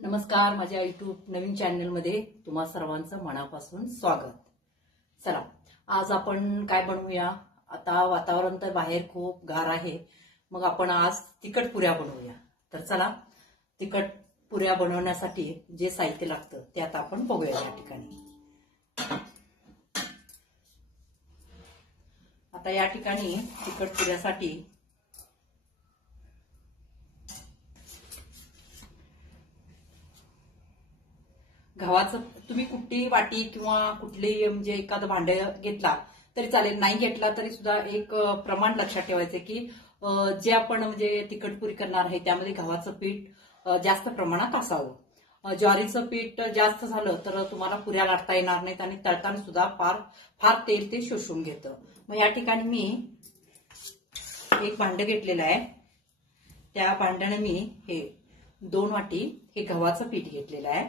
नमस्कार, माझ्या यूट्यूब नवीन चॅनलमध्ये तुम्हा सर्वांचं मनापासून स्वागत। चला, आज आपण काय बनवूया। आता वातावरण तर बाहेर खूप गार आहे, मग आपण आज तिखट पुऱ्या बनवूया। तर चला, तिखट पुऱ्या बनवण्यासाठी जे साहित्य लागतं ते आता आपण बघूया या ठिकाणी। आता या ठिकाणी तिखट पुऱ्यासाठी गव्हाचं तुम्ही कुठली वाटी किंवा कुठली म्हणजे एखादं भांड घेतला तरी चालेल, नाही घेतला तरी सुद्धा एक प्रमाण लक्षात ठेवायचं की जे आपण म्हणजे तिखट पुरी करणार आहे त्यामध्ये गव्हाचं पीठ जास्त प्रमाणात असावं। ज्वारीचं पीठ जास्त झालं तर तुम्हाला पुऱ्या लाटता येणार नाहीत आणि तळताना सुद्धा फार तेल ते शोषून घेतं। मग या ठिकाणी मी एक भांड घेतलेलं आहे, त्या भांड्याने मी हे 2 वाटी हे गव्हाचं पीठ घेतलेलं आहे।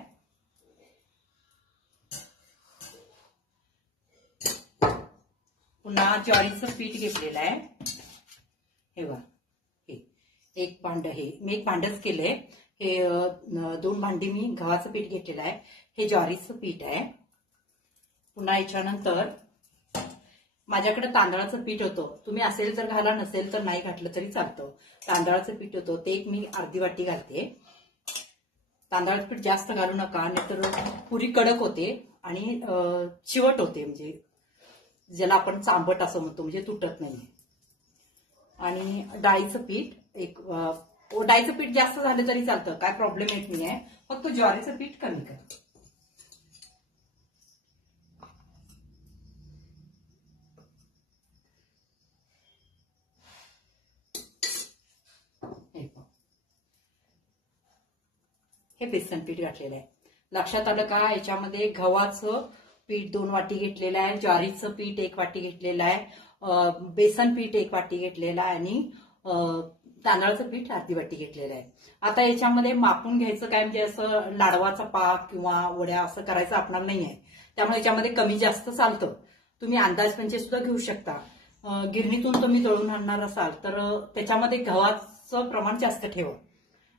पुन्हा ज्वारीचं पीठ घेतलेलं आहे, हे बघा, हे एक भांड, हे मी एक भांडच केलंय। हे 2 भांडी मी गव्हाचं पीठ घेतलेलं आहे, हे ज्वारीचं पीठ आहे। पुन्हा याच्यानंतर माझ्याकडे तांदळाचं पीठ होतं, तुम्ही असेल तर घाला, नसेल तर नाही घातलं तरी चालतं। तांदळाचं पीठ होतं ते एक मी अर्धी वाटी घालते। तांदळाचं पीठ जास्त घालू नका, नाहीतर पुरी कडक होते आणि चिवट होते, म्हणजे ज्याला आपण चांबट असं म्हणतो, म्हणजे तुटत नाही। आणि डाळीचं पीठ डाळीचं पीठ जास्त झालं तरी चालतं, काय प्रॉब्लेम येत नाहीये, फक्त ज्वारीचं पीठ कमी करा। हे बेसन पीठ घातलेलं आहे। लक्षात आलं का? याच्यामध्ये गव्हाचं पीठ 2 वाटी घेतलेलं आहे, ज्वारीचं पीठ 1 वाटी घेतलेलं आहे, बेसन पीठ 1 वाटी घेतलेलं आहे आणि तांदळाचं पीठ अर्धी वाटी घेतलेलं आहे। आता याच्यामध्ये मापून घ्यायचं काय, म्हणजे असं लाडवाचा पाक किंवा वड्या असं करायचं आपणाला नाही आहे, त्यामुळे याच्यामध्ये कमी जास्त चालतं। तुम्ही अंदाज पंचे सुद्धा घेऊ शकता। गिरणीतून तुम्ही दळून आणणार असाल तर त्याच्यामध्ये गव्हाचं प्रमाण जास्त ठेवा,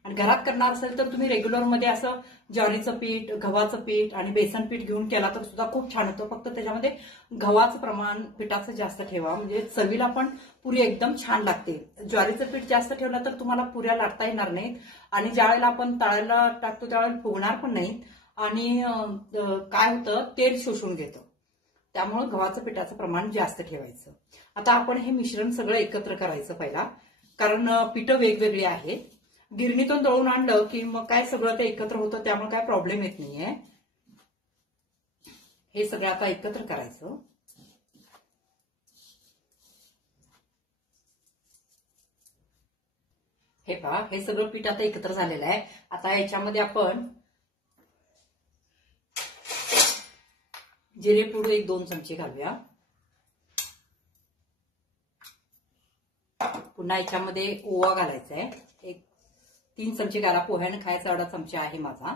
आणि घरात करणार असेल तर तुम्ही रेग्युलर मध्ये असं ज्वारीचं पीठ, गव्हाचं पीठ आणि बेसन पीठ घेऊन केला तर सुद्धा खूप छान होतं। फक्त त्याच्यामध्ये गव्हाचं प्रमाण पिठाचं जास्त ठेवा, म्हणजे चवीला पण पुरी एकदम छान लागते। ज्वारीचं पीठ जास्त ठेवलं तर तुम्हाला पुऱ्या लाटता येणार नाहीत, आणि ज्यावेळेला आपण तळायला टाकतो त्यावेळेला फुगणार पण नाहीत, आणि काय होतं, तेल शोषून घेतं। त्यामुळे गव्हाचं पिठाचं प्रमाण जास्त ठेवायचं। आता आपण हे मिश्रण सगळं एकत्र करायचं पहिला, कारण पिठं वेगवेगळी आहेत। गिरणीतून दळून आणलं की मग काय सगळं ते एकत्र होतं, त्यामुळे काय प्रॉब्लेम येत नाहीये। हे सगळं आता एकत्र करायचं। हे पहा, हे सगळं पीठ आता एकत्र झालेलं आहे। आता याच्यामध्ये आपण जिरेपूड 1-2 चमचे घालूया। पुन्हा याच्यामध्ये ओवा घालायचा आहे, 3 चमचे घाला। पोह्याने खायचा एवढा चमचा आहे माझा,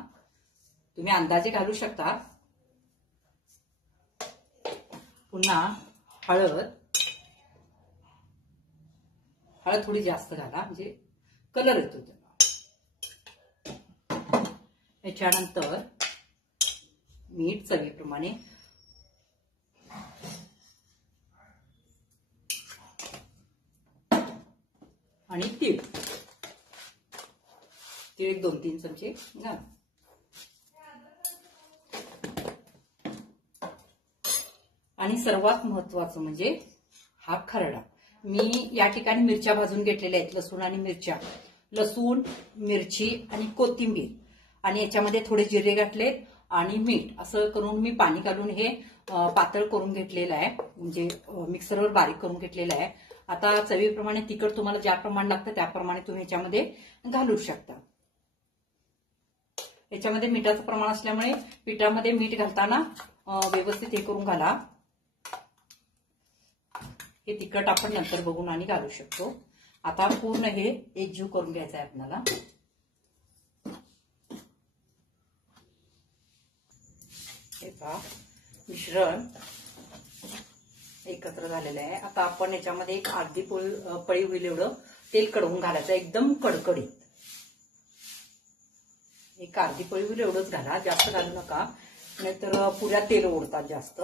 तुम्ही अंदाजे घालू शकता। पुन्हा हळद थोडी जास्त घाला, म्हणजे कलर येतो त्याला। याच्यानंतर मीठ चवीप्रमाणे, आणि तीळ 2-3 चमचे घाला। आणि सर्वात महत्वाचं म्हणजे हा खरडा। मी या ठिकाणी मिरच्या भाजून घेतलेल्या आहेत, लसूण आणि मिरच्या, लसूण, मिरची आणि कोथिंबीर, आणि याच्यामध्ये थोडे जिरे घातलेत आणि मीठ, असं करून मी पाणी घालून हे पातळ करून घेतलेलं आहे, म्हणजे मिक्सरवर बारीक करून घेतलेलं आहे। आता चवीप्रमाणे तिखट तुम्हाला ज्या प्रमाण लागतं त्याप्रमाणे तुम्ही याच्यामध्ये घालू शकता। याच्यामध्ये मिठाचं प्रमाण असल्यामुळे पिठामध्ये मीठ घालताना व्यवस्थित हे करून घाला। हे तिखट आपण नंतर बघून आणि घालू शकतो। आता पूर्ण हे एकजीव करून घ्यायचं आहे आपल्याला। हे पहा, मिश्रण एकत्र झालेलं आहे। आता आपण याच्यामध्ये एक अर्धी पळी होईल एवढं तेल कडवून घालायचं, एकदम कडकडीत। हे एक अर्धी पळी होईल एवढंच घाला, जास्त घालू नका, नाहीतर पुऱ्या तेल ओढतात जास्त.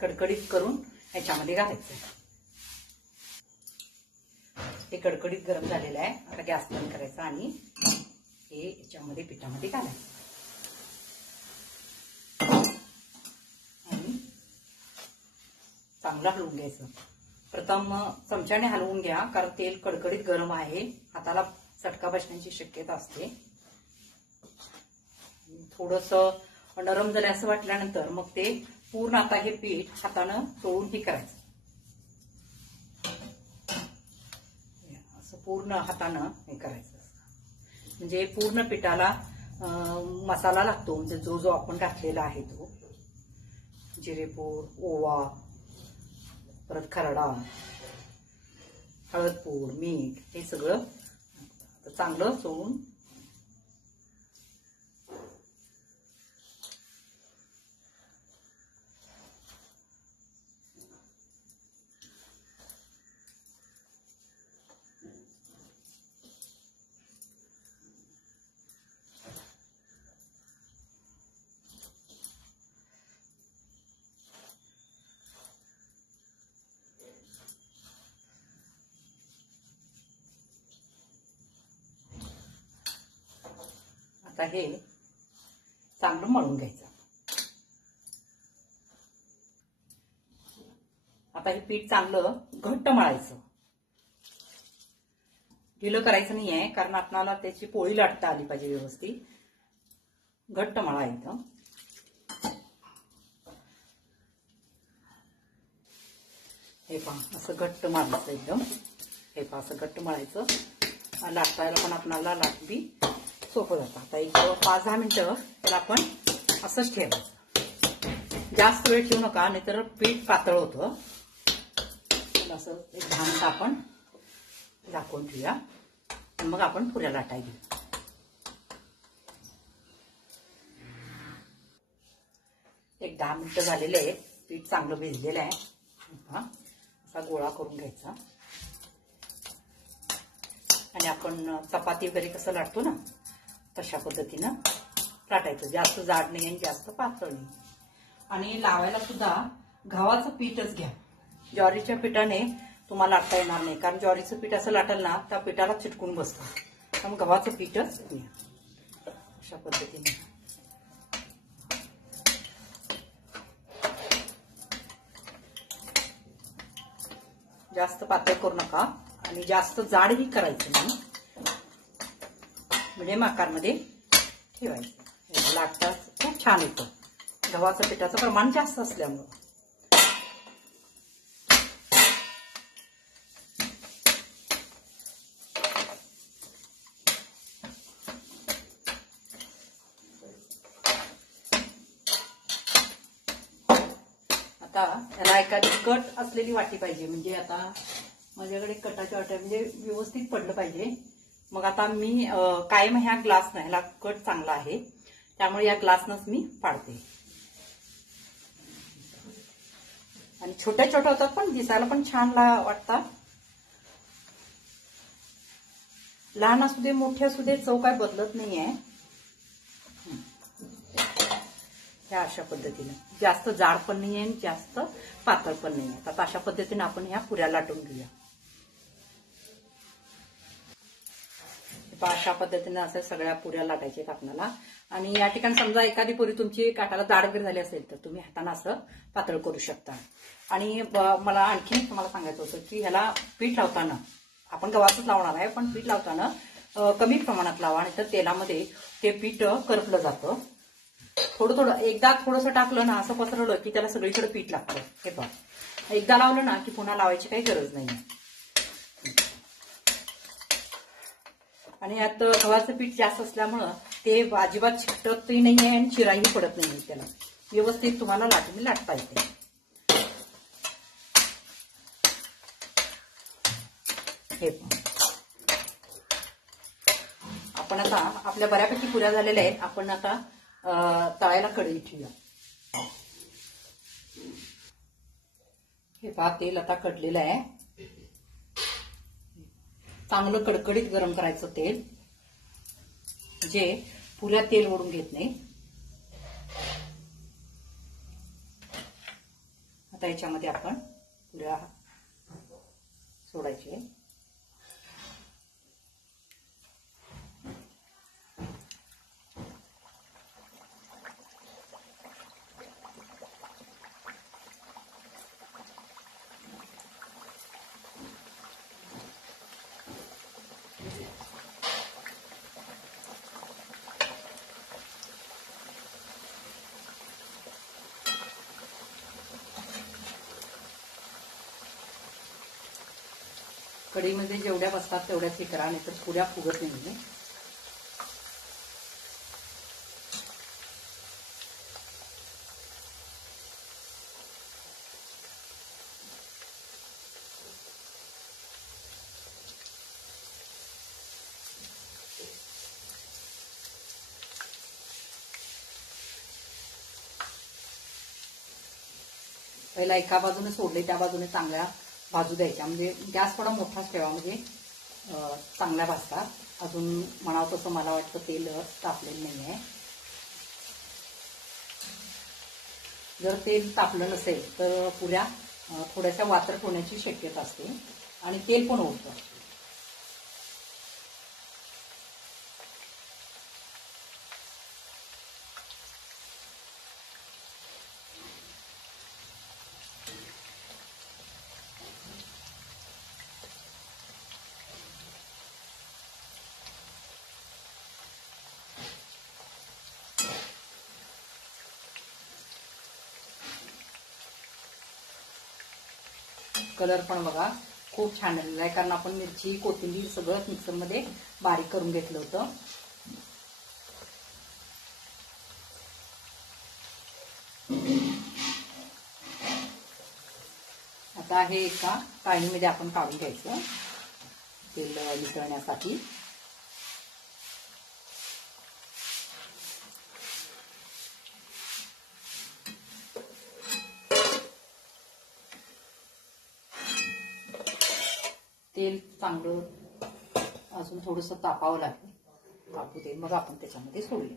कडकडीत करून ह्याच्यामध्ये घालायचं. हे कडकडीत गरम झालेलं आहे. आता गॅस बंद करायचा आणि हे याच्यामध्ये पिठामध्ये घालायचं आणि चांगलं हलवून घ्यायचं. प्रथम चमच्याने हलवून घ्या, कारण तेल कडकडीत गरम आहे, हाताला चटका बसण्याची शक्यता असते. थोडंसं नरम झालं असं वाटल्यानंतर मग ते पूर्ण आता हे पीठ हातानं चोळून हे करायचं. असं पूर्ण हातानं हे करायचं, म्हणजे पूर्ण पिठाला मसाला लागतो. म्हणजे जो जो आपण घातलेला आहे तो जिरेपूड, ओवा, परत खरडा, हळदपूड, मीठ, हे सगळं चांगलं चोळून आता हे चांगलं मळून घ्यायचं. आता हे पीठ चांगलं घट्ट मळायचं, ढिलं करायचं नाहीये, कारण आपल्याला त्याची पोळी लाटता आली पाहिजे व्यवस्थित. घट्ट मळायचं. हे पहा असं घट्ट मळायचं एकदम. हे पहा असं घट्ट मळायचं. लाटायला पण आपल्याला लाटबी सोपं जातं. आता एक 5-10 मिनिटं त्याला आपण असंच ठेवायचं. जास्त वेळ ठेवू नका, नाहीतर पीठ पातळ होतं. असं एक 10 मिनिटं आपण झाकून ठेवूया, मग आपण पुऱ्या लाटाय घेऊ. एक 10 मिनिटं झालेले आहे. पीठ चांगलं भिजलेलं आहे. असा गोळा करून घ्यायचा आणि आपण चपाती वगैरे कसं लाटतो ना, तशा पद्धतीनं लाटायचं. जास्त जाड नाही आणि जास्त पातळ नाही. आणि लावायला सुद्धा गव्हाचं पीठच घ्या. ज्वारीच्या पिठाने तुम्हाला लाटता येणार नाही, कारण ज्वारीचं पीठ असं लाटाल ना त्या पिठाला चिटकून बसतं. त्यामुळे गव्हाचं पीठच घ्या अशा पद्धतीने. जास्त पातळ करू नका आणि जास्त जाडही करायचं नाही. मिडियम आकारमध्ये ठेवायचं. लाटता खूप छान येतं गव्हाचं पिठाचं प्रमाण जास्त असल्यामुळं. आता याला एखादी कट असलेली वाटी पाहिजे. म्हणजे आता माझ्याकडे कटाच्या वाट्या, म्हणजे व्यवस्थित पडलं पाहिजे. मग आता मी कायम ह्या ग्लासनं, ह्याला कट चांगला आहे त्यामुळे या ग्लासनंच मी पाडते. आणि छोट्या छोट्या होतात पण दिसायला पण छान वाटतात. लहान असू दे मोठे असू दे चव काय बदलत नाहीये. ह्या अशा पद्धतीने जास्त जाड पण नाहीये आणि जास्त पातळ पण नाहीये. आता अशा पद्धतीने आपण ह्या पुऱ्या लाटून घेऊया. अशा पद्धतीने असं सगळ्या पुऱ्या लाटायच्या आहेत आपल्याला. आणि या ठिकाणी समजा एखादी पुरी तुमची काटाला जाड वगैरे झाली असेल तर तुम्ही हाताने असं पातळ करू शकता. आणि मला आणखी तुम्हाला सांगायचं होतं की ह्याला पीठ लावताना आपण गव्हाचंच लावणार आहे, पण पीठ लावताना कमी प्रमाणात लावा, आणि तर तेलामध्ये ते पीठ करपलं जातं. थोडं थोडं एकदा थोडंसं टाकलं ना, असं पसरवलं की त्याला सगळीकडे पीठ लागतं. हे पहा, एकदा लावलं ना की पुन्हा लावायची काही गरज नाही. आणि यात गव्हाचं पीठ जास्त असल्यामुळं ते अजिबात चिकटतही नाहीये आणि चिराही पडत नाही. त्याला व्यवस्थित तुम्हाला लाटता येते. हे आपण आता आपल्या बऱ्यापैकी पुऱ्या झालेल्या आहेत. आपण आता तळायला कढई ठेवूया. हे पहा तेल आता कढलेलं आहे. चांगलं कडकडीत गरम करायचं तेल, जे पुऱ्या तेल ओढून घेत नाही. आता याच्यामध्ये आपण पुऱ्या सोडायचे. कढईमध्ये जेवढ्या बसतात तेवढ्याच हे करा, नाहीतर पुऱ्या फुगत नाही. पहिला एका बाजूने सोडले, त्या बाजूने चांगल्या भाजू द्यायच्या. म्हणजे गॅस थोडा मोठाच ठेवा, म्हणजे चांगल्या भाजतात. अजून म्हणावं तसं मला वाटतं तेल तापलेलं नाही आहे. जर तेल तापलं नसेल तर पुऱ्या थोड्याशा वात्रट होण्याची शक्यता असते आणि तेल पण उडतं. कलर पण बघा खूप छान आलेला आहे, कारण आपण मिरची कोथिंबीर सगळं मिक्सरमध्ये बारीक करून घेतलं होतं. आता हे एका चाळणीमध्ये आपण काढून घ्यायचं तेल नितळण्यासाठी. तेल चांगलं अजून थोडंसं तापावं लागेल, तापू दे, मग आपण त्याच्यामध्ये सोडूया.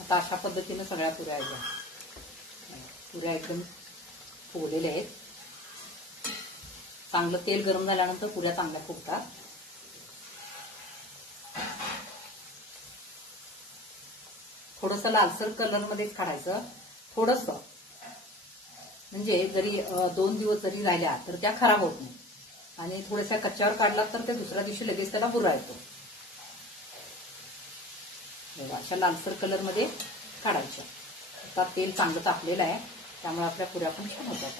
आता अशा पद्धतीने सगळ्या पुऱ्या एकदम फुगलेल्या आहेत. चांगलं तेल गरम झाल्यानंतर पुऱ्या चांगल्या फुगतात. थोडंसं लालसर कलर मध्येच काढायचं, थोडंसं, म्हणजे जरी 2 दिवस जरी राहिल्या तर त्या खराब होत नाही. आणि थोड्याशा कच्च्यावर काढला तर ते दुसऱ्या दिवशी लगेच त्याला बुरा येतो. अशा लालसर कलर मध्ये काढायच्या. आता तेल चांगलं तापलेलं आहे, त्यामुळे आपल्या पुऱ्या पण छान होतात.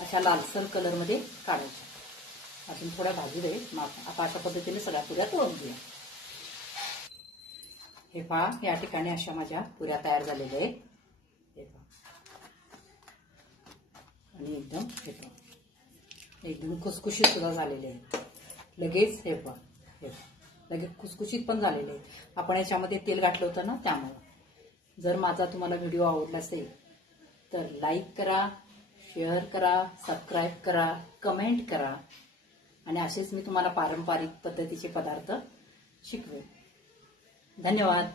अशा लालसर कलर मध्ये काढायच्या. अजून थोड्या भाजू दे. आता अशा पद्धतीने सगळ्या पुऱ्या तळून घेऊया. हे पहा, या ठिकाणी अशा माझ्या पुऱ्या तयार झालेल्या आहेत. हे पहा, आणि एकदम खुसखुशीत सुद्धा झालेले आहेत. लगेच हे पहा, लगेच खुसखुशीत पण झालेले आहेत. आपण याच्यामध्ये तेल घातलं होतं ना, त्यामुळे. जर माझा तुम्हाला व्हिडिओ आवडला असेल तर लाईक करा, शेअर करा, सबस्क्राईब करा, कमेंट करा. आणि असेच मी तुम्हाला पारंपरिक पद्धतीचे पदार्थ शिकवेन. धन्यवाद.